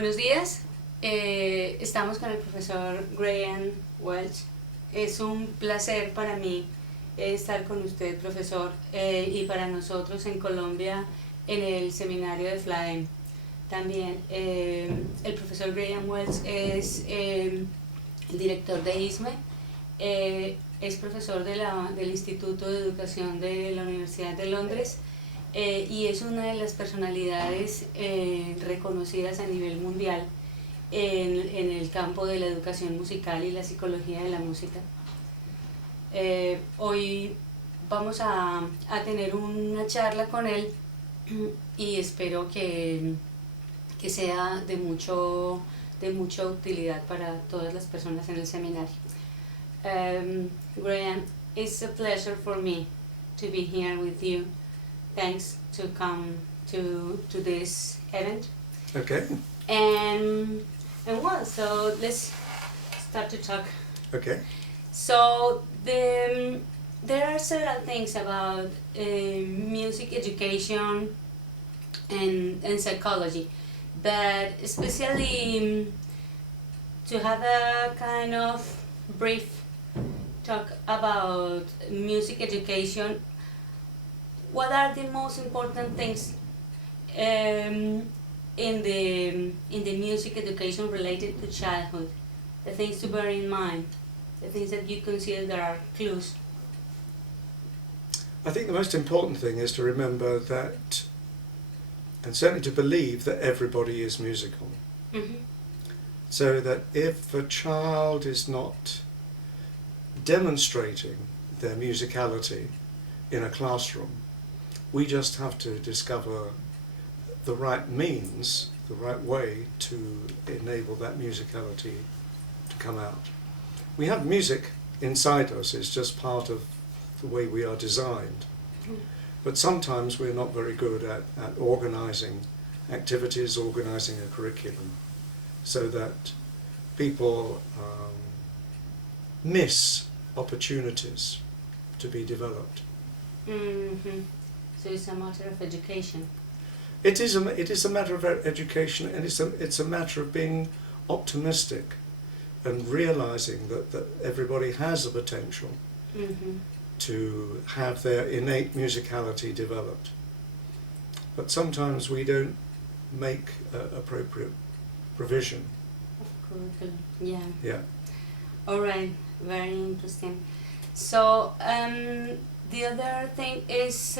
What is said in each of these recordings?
Buenos días, estamos con el profesor Graham Welch. Es un placer para mí estar con usted, profesor, y para nosotros en Colombia en el seminario de FLAEM. También el profesor Graham Welch es el director de ISME, es profesor del Instituto de Educación de la Universidad de Londres, y es una de las personalidades reconocidas a nivel mundial en el campo de la educación musical y la psicología de la música. Hoy vamos a tener una charla con él y espero que sea de mucha utilidad para todas las personas en el seminario. Graham, it's a pleasure for me to be here with you. Thanks to come to this event. Okay. And well, so let's start to talk. Okay. So there are several things about music education and psychology, but especially to have a kind of brief talk about music education. What are the most important things in the music education related to childhood? The things to bear in mind, the things that you consider that are clues. I think the most important thing is to remember that, and certainly to believe that everybody is musical. Mm-hmm. So that if a child is not demonstrating their musicality in a classroom, we just have to discover the right means, the right way to enable that musicality to come out. We have music inside us, it's just part of the way we are designed. Mm-hmm. But sometimes we're not very good at organising activities, organising a curriculum, so that people miss opportunities to be developed. Mm-hmm. So it's a matter of education. It is a matter of education, and it's a matter of being optimistic and realising that everybody has the potential Mm-hmm. to have their innate musicality developed. But sometimes we don't make appropriate provision. Of curriculum, yeah. Yeah. All right, very interesting. So the other thing is,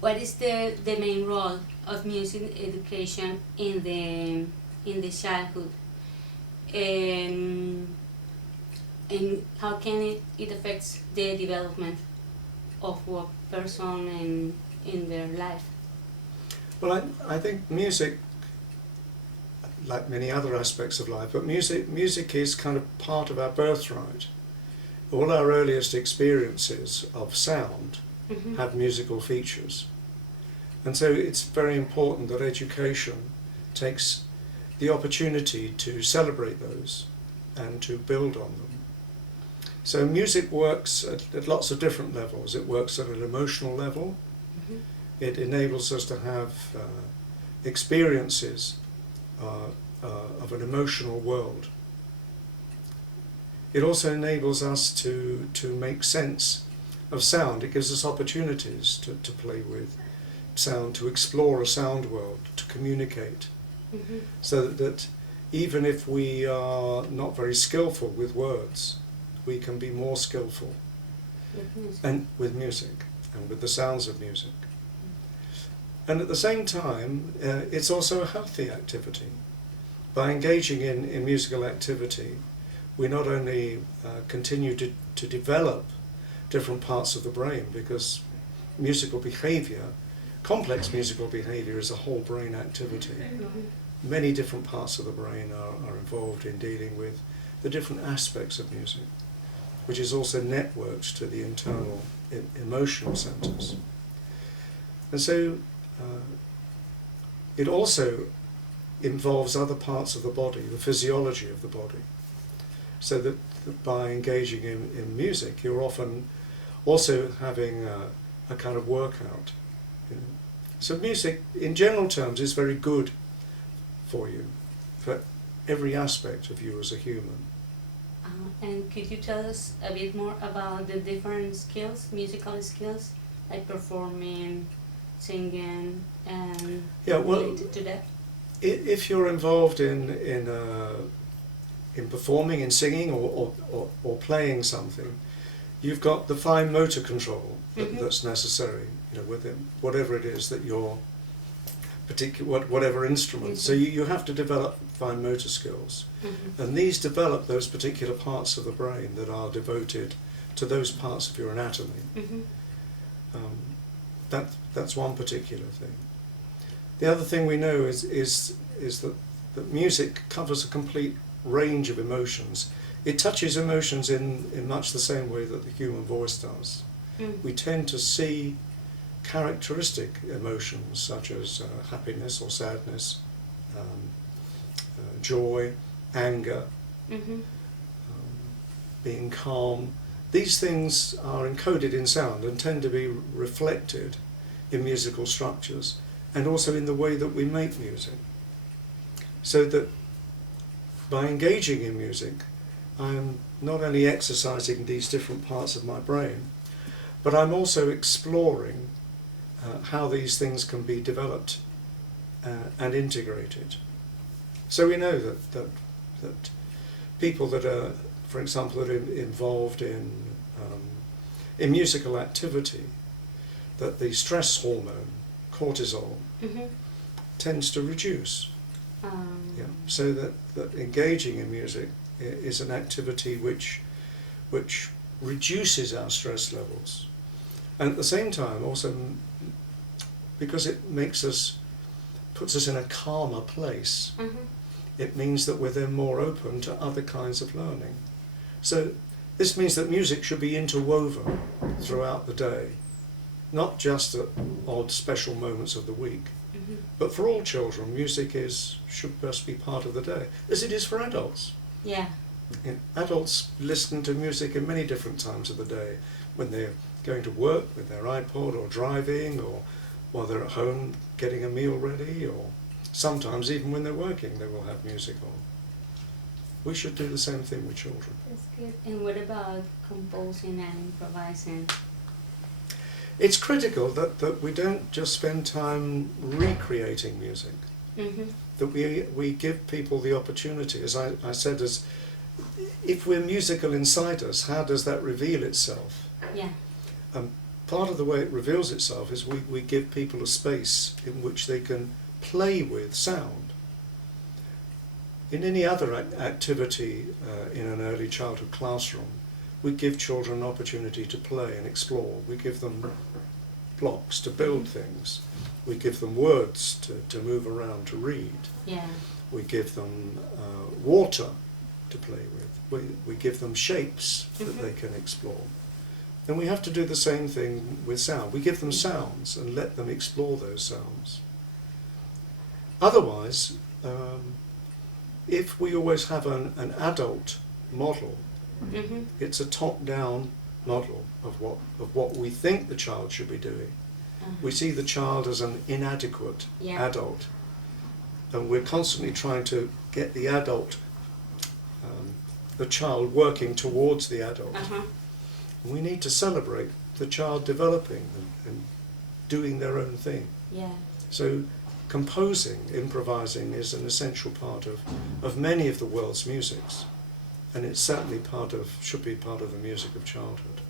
what is the main role of music education in the childhood, and how can it affects the development of a person in their life? Well, I think music, like many other aspects of life, but music is kind of part of our birthright. All our earliest experiences of sound Mm-hmm. have musical features. And so it's very important that education takes the opportunity to celebrate those and to build on them. So music works at lots of different levels. It works at an emotional level. Mm-hmm. It enables us to have experiences of an emotional world. It also enables us to make sense of sound. It gives us opportunities to play with sound, to explore a sound world, to communicate. Mm-hmm. So that even if we are not very skillful with words, we can be more skillful and with music and with the sounds of music. And at the same time, it's also a healthy activity. By engaging in musical activity, we not only continue to develop different parts of the brain, because musical behaviour, complex musical behaviour is a whole brain activity. Mm-hmm. Many different parts of the brain are involved in dealing with the different aspects of music, which is also networked to the internal emotional centres. And so it also involves other parts of the body, the physiology of the body. So that by engaging in music, you're often also having a kind of workout. You know. So music, in general terms, is very good for you, for every aspect of you as a human. And could you tell us a bit more about the different skills, musical skills, like performing, singing, and related to that? If you're involved in performing, in singing, or playing something, you've got the fine motor control that's necessary, with whatever it is that you're whatever instrument. So you have to develop fine motor skills, and these develop those particular parts of the brain that are devoted to those parts of your anatomy. That's one particular thing. The other thing we know is that music covers a complete range of emotions. It touches emotions in much the same way that the human voice does. We tend to see characteristic emotions such as happiness or sadness, joy, anger, being calm. These things are encoded in sound and tend to be reflected in musical structures and also in the way that we make music. So that by engaging in music, I'm not only exercising these different parts of my brain, but I'm also exploring how these things can be developed and integrated. So we know that people that are, for example, that are involved in musical activity, that the stress hormone, cortisol, tends to reduce. So that engaging in music is an activity which reduces our stress levels, and at the same time also because it puts us in a calmer place. It means that we're then more open to other kinds of learning. So this means that music should be interwoven throughout the day, not just at odd special moments of the week. But for all children, music should just be part of the day, as it is for adults. Yeah. Adults listen to music in many different times of the day, when they're going to work with their iPod, or driving, or while they're at home getting a meal ready, or sometimes even when they're working they will have music on. We should do the same thing with children. That's good. And what about composing and improvising? It's critical that we don't just spend time recreating music, that we give people the opportunity, as I said, if we're musical inside us, how does that reveal itself? Yeah. Part of the way it reveals itself is we give people a space in which they can play with sound. In any other activity in an early childhood classroom, we give children an opportunity to play and explore. We give them blocks to build things. We give them words to move around, to read. Yeah. We give them water to play with. We give them shapes that they can explore. And we have to do the same thing with sound. We give them sounds and let them explore those sounds. Otherwise, if we always have an adult model, it's a top-down model of what we think the child should be doing. We see the child as an inadequate adult, and we're constantly trying to get the adult, the child working towards the adult. We need to celebrate the child developing and doing their own thing. Yeah. So composing, improvising is an essential part of many of the world's musics, and it's certainly should be part of the music of childhood.